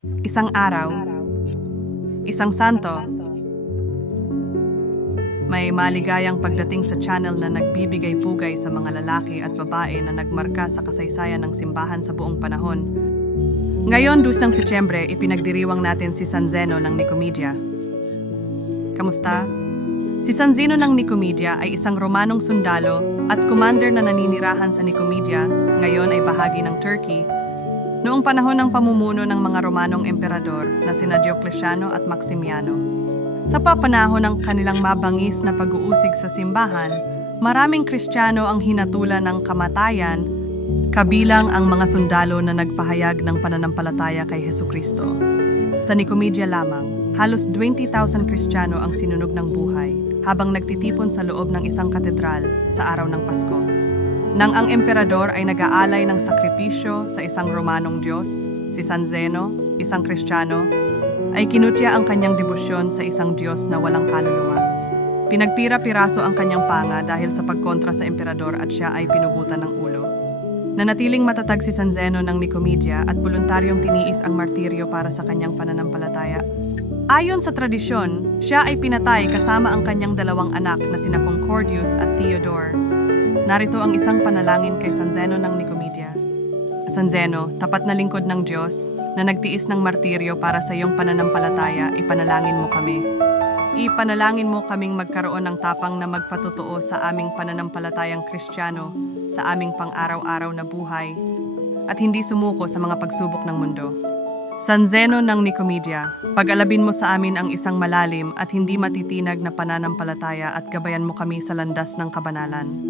Isang araw, isang santo, may maligayang pagdating sa channel na nagbibigay pugay sa mga lalaki at babae na nagmarka sa kasaysayan ng simbahan sa buong panahon. Ngayon, 2 ng Setyembre, ipinagdiriwang natin si San Zeno ng Nicomedia. Kamusta? Si San Zeno ng Nicomedia ay isang Romanong sundalo at commander na naninirahan sa Nicomedia, ngayon ay bahagi ng Turkey, noong panahon ng pamumuno ng mga Romanong emperador na sina Diocletiano at Maximiano. Sa papanahon ng kanilang mabangis na pag-uusig sa simbahan, maraming Kristiyano ang hinatulan ng kamatayan, kabilang ang mga sundalo na nagpahayag ng pananampalataya kay Heso Kristo. Sa Nicomedia lamang, halos 20,000 Kristiyano ang sinunog ng buhay habang nagtitipon sa loob ng isang katedral sa araw ng Pasko. Nang ang emperador ay nag-aalay ng sakripisyo sa isang Romanong Diyos, si San Zeno, isang Kristiyano, ay kinutya ang kanyang debosyon sa isang Diyos na walang kaluluwa. Pinagpira-piraso ang kanyang panga dahil sa pagkontra sa emperador at siya ay pinugutan ng ulo. Nanatiling matatag si San Zeno ng Nicomedia at voluntaryong tiniis ang martiryo para sa kanyang pananampalataya. Ayon sa tradisyon, siya ay pinatay kasama ang kanyang dalawang anak na sina Concordius at Theodore. Narito ang isang panalangin kay San Zeno ng Nicomedia. San Zeno, tapat na lingkod ng Diyos, na nagtiis ng martiryo para sa iyong pananampalataya, ipanalangin mo kami. Ipanalangin mo kaming magkaroon ng tapang na magpatotoo sa aming pananampalatayang Kristiyano, sa aming pang-araw-araw na buhay, at hindi sumuko sa mga pagsubok ng mundo. San Zeno ng Nicomedia, pag-alabin mo sa amin ang isang malalim at hindi matitinag na pananampalataya at gabayan mo kami sa landas ng kabanalan.